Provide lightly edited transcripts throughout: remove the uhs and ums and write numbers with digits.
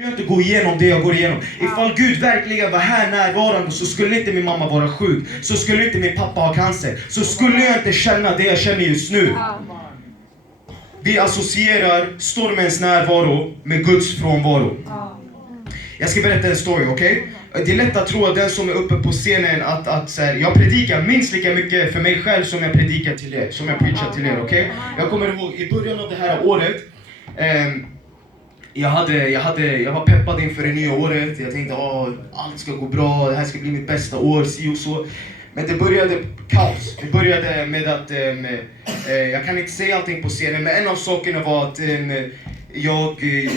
Jag inte gå igenom det jag går igenom. Ifall Gud verkligen var här närvarande så skulle inte min mamma vara sjuk. Så skulle inte min pappa ha cancer. Så skulle jag inte känna det jag känner just nu. Vi associerar stormens närvaro med Guds frånvaro. Jag ska berätta en story, okej? Det är lätt att tro att den som är uppe på scenen att så här, jag predikar minst lika mycket för mig själv som jag predikar till er. Som jag preachar till er, okej? Jag kommer ihåg i början av det här året. Jag var peppad inför det nya året. Jag tänkte allt ska gå bra, det här ska bli mitt bästa år, si och så. Men det började kaos. Det började med att, jag kan inte säga allting på scenen, men en av sakerna var att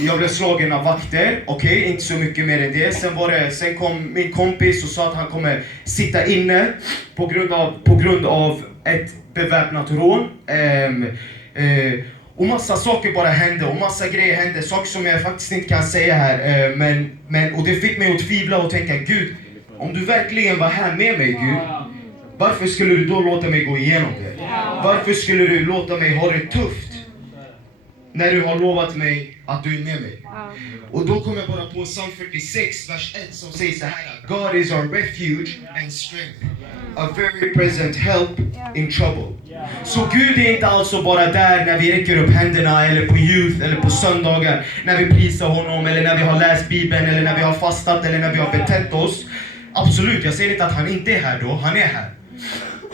jag blev slagen av vakter. Okej, inte så mycket mer än det. Sen kom min kompis och sa att han kommer sitta inne på grund av ett beväpnat rån. Och massa saker bara hände och massa grejer hände. Saker som jag faktiskt inte kan säga här. Och det fick mig att tvivla och tänka, Gud, om du verkligen var här med mig, Gud, varför skulle du då låta mig gå igenom det? Varför skulle du låta mig ha det tufft? När du har lovat mig att du är med mig. Och då kommer jag bara på Psalm 46, vers 1 som säger så här: God is our refuge and strength, a very present help in trouble. Så Gud är inte alltså bara där när vi räcker upp händerna eller på youth eller på söndagar, när vi prisar honom eller när vi har läst Bibeln eller när vi har fastat eller när vi har betett oss. Absolut, jag säger inte att han inte är här då, han är här.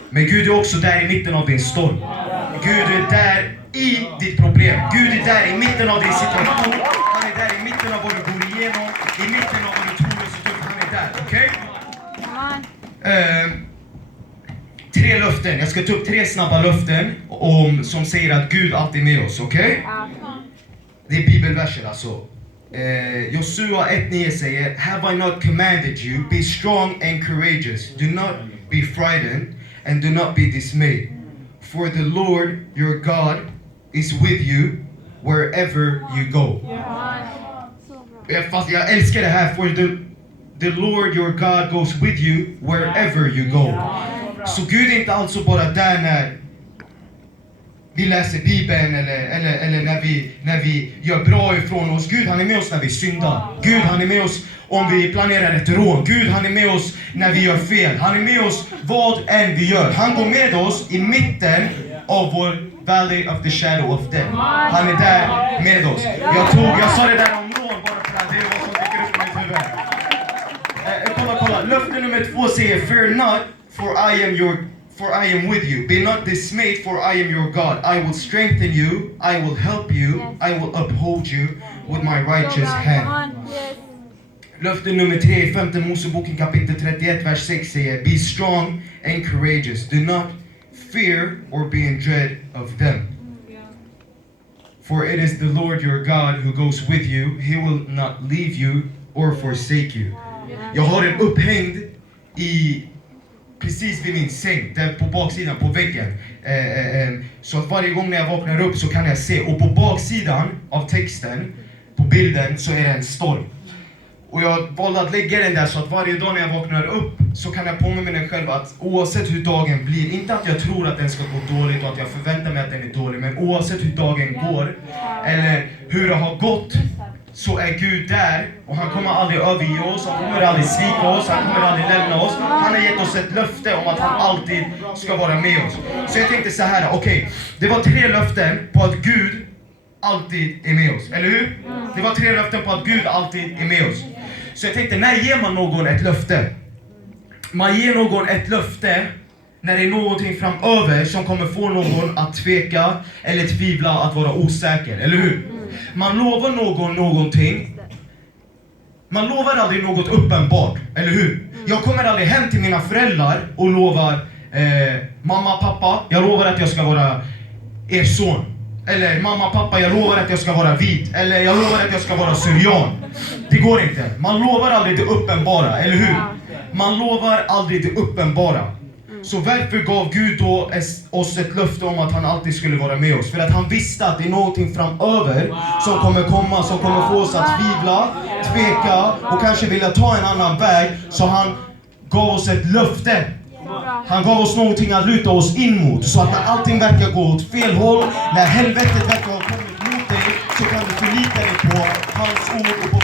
Men Gud är också där i mitten av din storm. Gud är där i ditt problem. Gud är där i mitten av din situation. Han är där i mitten av vad du går igenom. I mitten av vad du tror är så tufft. Han är där, okej? Tre löften. Jag ska ta upp 3 snabba löften som säger att Gud alltid är med oss, okej? Det är bibelverser alltså. Josua 1:9 säger: Have I not commanded you? Be strong and courageous. Do not be frightened and do not be dismayed. For the Lord your God is with you wherever you go. Fast jag älskar det här. For the Lord your God goes with you wherever you go. Så Gud är inte alltså bara där när vi läser Bibeln eller när vi gör bra ifrån oss. Gud, han är med oss när vi syndar. Gud, han är med oss om vi planerar ett rån. Gud, han är med oss när vi gör fel. Han är med oss vad än vi gör. Han går med oss i mitten av vår valley of the shadow of death. Han är där med oss. Jag sa det där om rån bara för att det var som dyker upp i mitt huvud. Kolla. Löfte nummer 2 säger: Fear not, for I am with you. Be not dismayed, for I am your God. I will strengthen you, I will help you, I will uphold you with my righteous hand. Löfte nummer 3 i 5:e Moseboken kapitel 31, vers 6 säger: Be strong and courageous. Do not fear or be in dread of them. For it is the Lord your God who goes with you. He will not leave you or forsake you. Jag har den upphängd precis vid min säng, där på baksidan på väggen. Så att varje gång när jag vaknar upp så kan jag se. Och på baksidan av texten, på bilden, så är det en storm. Och jag valde att lägga den där så att varje dag när jag vaknar upp så kan jag påminna mig själv att oavsett hur dagen blir, inte att jag tror att den ska gå dåligt och att jag förväntar mig att den är dålig, men oavsett hur dagen går eller hur det har gått, så är Gud där och han kommer aldrig överge oss, han kommer aldrig svika oss, han kommer aldrig lämna oss. Han har gett oss ett löfte om att han alltid ska vara med oss. Så jag tänkte så här, okej, det var 3 löften på att Gud alltid är med oss, eller hur? Det var 3 löften på att Gud alltid är med oss. Så jag tänkte, när ger man någon ett löfte? Man ger någon ett löfte när det är någonting framöver som kommer få någon att tveka eller tvivla, att vara osäker, eller hur? Man lovar någon någonting. Man lovar aldrig något uppenbart, eller hur? Jag kommer aldrig hem till mina föräldrar och lovar mamma, pappa, jag lovar att jag ska vara er son. Eller mamma, pappa, jag lovar att jag ska vara vit. Eller jag lovar att jag ska vara syrian. Det går inte. Man lovar aldrig det uppenbara, eller hur? Man lovar aldrig det uppenbara. Så varför gav Gud då oss ett löfte om att han alltid skulle vara med oss? För att han visste att det är någonting framöver som kommer komma, som kommer få oss att tvivla, tveka och kanske vilja ta en annan väg. Så han gav oss ett löfte. Han gav oss någonting att luta oss in mot. Så att när allting verkar gå åt fel håll, när helvetet verkar ha kommit mot dig, så kan du förlita dig på hans ord och på